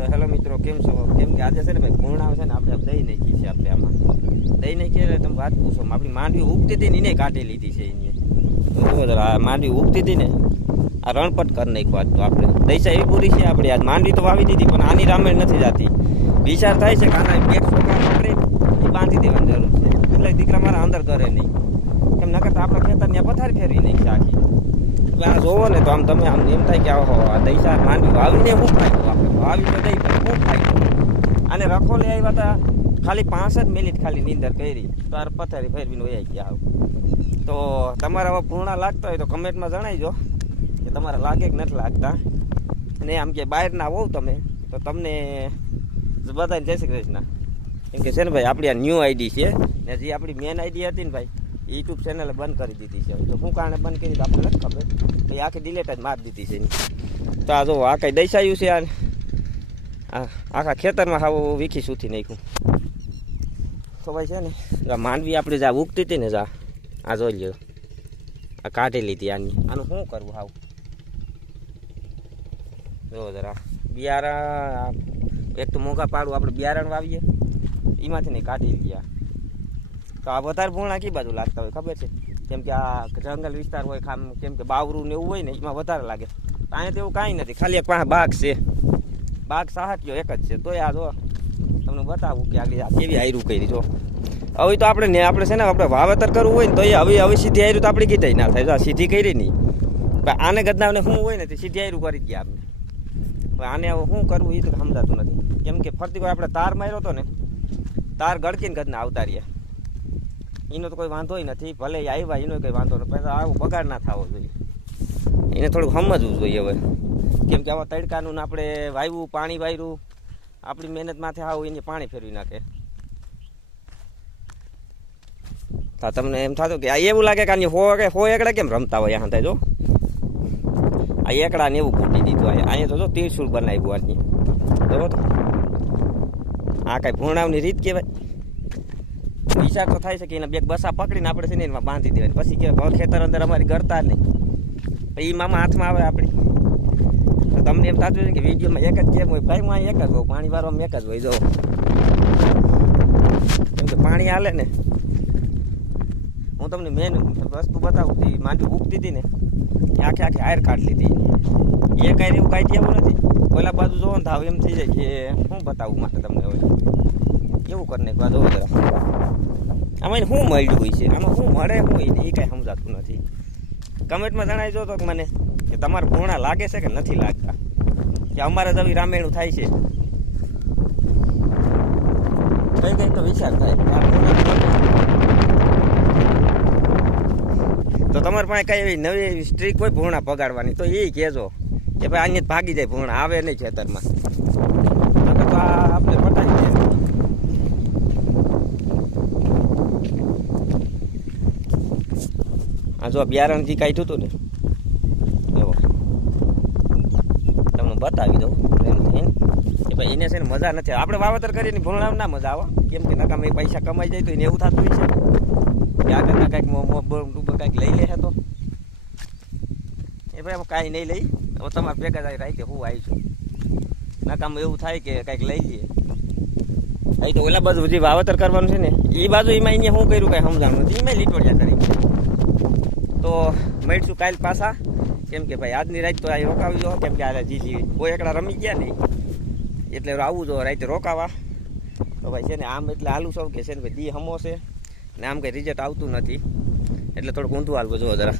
તો હેલો મિત્રો, કેમ છો? કેમ કે આજે છે ને ભાઈ પૂર્ણાવ છે ને આપણે દહીં નાખી છે આપણે આમાં. દહીં નાખીએ એટલે તમે વાત પૂછો આપણી માંડવી ઉગતી હતી ને એને કાઢી લીધી છે એને. તો જુઓ આ માંડવી ઉગતી હતી ને, આ રણપટ કરી નાખ્યું આજ તો આપણે. દૈસા એવી પૂરી છે આપણે, આજ માંડવી તો વાવી દીધી, પણ આની રામે નથી જાતી. વિચાર થાય છે કાના પેટ બે છોકરા એ બાંધી દેવાની જરૂર છે. એટલે દીકરા મારા અંદર કરે નહીં. કેમ નકર તો આપણે ખેતરને પથારી ફેરવી નાખી આખી. આ જોવો ને તો આમ તમે આમ એમ થાય કે આવો દૈસા માંડવી વાવીને શું ફાયદો આપણે વાવીને દઈ શું ફાયદો અને રખોલે આવ્યા હતા ખાલી પાંચ જ મિનિટ ખાલી નીંદર કરી, તો પથારી ફેરવીને વહી ગયા તો તમારા પૂર્ણા લાગતા હોય તો કમેન્ટમાં જણાવજો કે તમારે લાગે કે નથી લાગતા. ને આમ કે બહારના હોવ તમે, તો તમને બધાને જય શ્રી કૃષ્ણ. કેમ કે છે ને ભાઈ, આપણી આ ન્યૂ આઈડી છે, ને જે આપણી મેન આઈડી હતી ને ભાઈ યુટ્યુબ ચેનલ બંધ કરી દીધી છે. તો શું કારણે બંધ કરી આપણે નથી ખબર. એ આખી ડિલેટ જ મારી દીધી છે એની. તો આ જો, આ કંઈ દઈસાયું છે આ આખા ખેતરમાં હાવ વીખી સૂથી નાખ્યું. તો ભાઈ છે ને માનવી આપણે જા ઉગતી હતી ને જા, આ જોઈ લ્યો. આ કાઢી લીધી આની. આનું શું કરવું હાવ? જો જરા, બિયારણ એક તો મોંઘા પાડું આપણે બિયારણ વાવીએ. એમાંથી નહીં કાઢી ગયા તો આ વધારે ભૂણા કઈ બાજુ લાગતા હોય, ખબર છે? કેમ કે આ જંગલ વિસ્તાર હોય, ખામ કેમ કે બાવરું ને એવું હોય ને, એમાં વધારે લાગે. અહીંયા તો એવું કાંઈ નથી, ખાલી એક પાસે બાગ છે. બાગ સાહક્યો એક જ છે, તોય આ જો, તમને બતાવું કે આગળ આ કેવી આયરું કરી, જો. હવે તો આપણે ને આપણે છે ને, આપણે વાવેતર કરવું હોય ને, તો એ હવે હવે સીધી આયરું તો આપણે કીધા ના થાય સીધી કરી નહીં. પણ આને ગદનાવને શું હોય ને, તે સીધી આયરું કરી ગયા આપણે આને હવે શું કરવું એ તો સમજાતું નથી. કેમ કે ફરતી વાર આપણે તાર માર્યો હતો ને, તાર ગળકીને ગદના આવતા રહ્યા. એનો તો કોઈ વાંધો નથી. ભલે આવ્યા એનો કંઈ વાંધો નથી. પછી આવું બગાડ ના થવો જોઈએ. એને થોડુંક સમજવું જોઈએ હવે. કેમ કે આવા તડકાનું આપણે વાવ્યું પાણી વાયરું, આપણી મહેનત માથે આવું, એને પાણી ફેરવી નાખે. તા તમને એમ થતું કે આ એવું લાગે કે આની હો કે હો એકડા કેમ રમતા હોય અહીંયા જો? આ એકડા ને એવું કૂટી દીધું અહીંયા તો જો તીરસુલ બનાવ્યું આની. બરોબર? આ કાંઈ ભૂણાવની રીત કહેવાય. વિચાર તો થાય છે કે એના બે બસા પકડીને આપણે છે ને એમાં બાંધી દેવાની પછી કે ખેતર અંદર અમારી કરતા નહીં. એ મામા હાથમાં આવે આપણી. તો તમને એમ થતું છે કે વિડીયોમાં એક જ કેમ હોય? ભાઈ માં એક જ હોય પાણી વાળવામાં એક જ હોય, જો. કેમ કે પાણી હાલે ને. હું તમને મેન વસ્તુ બતાવું હતી એ માંડવી ઉગતી હતી ને આખે આખી હાયર કાઢ લીધી. એ કાંઈ એવું કાંઈ એવું નથી. પહેલાં બાજુ જોવો ને હવે એમ થઈ જાય કે શું બતાવું માટે તમને હવે. એવું કરીને એક જોવો જરા. આમાં શું મળ્યું હોય છે? આમાં શું મળે હોય એ કાંઈ સમજાતું નથી. કમેન્ટમાં જણાવજો તો મને કે તમારે પૂર્ણા લાગે છે કે નથી લાગતા? કે અમારે જવી રામેણું થાય છે. કઈ કઈ તો વિચાર થાય. તો તમારે પાસે કઈ એવી નવી એવી સ્ટ્રીક હોય ભૂણા પગાડવાની તો એ કહેજો કે ભાઈ અહીંયા ભાગી જાય ભૂણા આવે નહીં ખેતરમાં. આપણે પટાવી દે. આ જો બિયારણથી કાઢ્યું હતું ને એવો તમને બતાવી દઉં એમ થઈને. કે ભાઈ, એને છે ને મજા નથી આપણે વાવેતર કરીને ભૂણામ ના મજા આવે. કેમ કે નકામ એ પૈસા કમાઈ જાય તો એને એવું થતું હોય છે. કે આગળના કાંઈક કાંઈક લઈ લે તો. એ ભાઈ કાંઈ નહીં લઈ. હવે તમારે ભેગા થાય રાતે હું આવી છું. નકામ એવું થાય કે કાંઈક લઈ લઈએ. અહીં તો ઓલા બાજુ જે વાવેતર કરવાનું છે ને, એ બાજુ એમાં અહીંયા શું કર્યું કાંઈ સમજાણું નથી. એમાં લીટોડિયા કરી. તો મળીશું કાલ પાછા. કેમ કે ભાઈ આજની રાત તો આ રોકાવી દો. કેમ કે આ જીજી કોઈ એકડા રમી ગયા નહીં. એટલે આવવું જો રાતે રોકાવા. તો ભાઈ છે ને આમ એટલે હાલું સૌ કે છે ને ભાઈ દી હમો છે. ને આમ કંઈ રિઝલ્ટ આવતું નથી. એટલે થોડુંક ઊંધું હાલવું જુઓ જરા.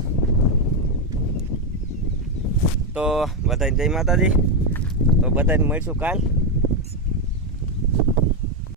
તો બધાને જય માતાજી. તો બધાને મળીશું કાલ.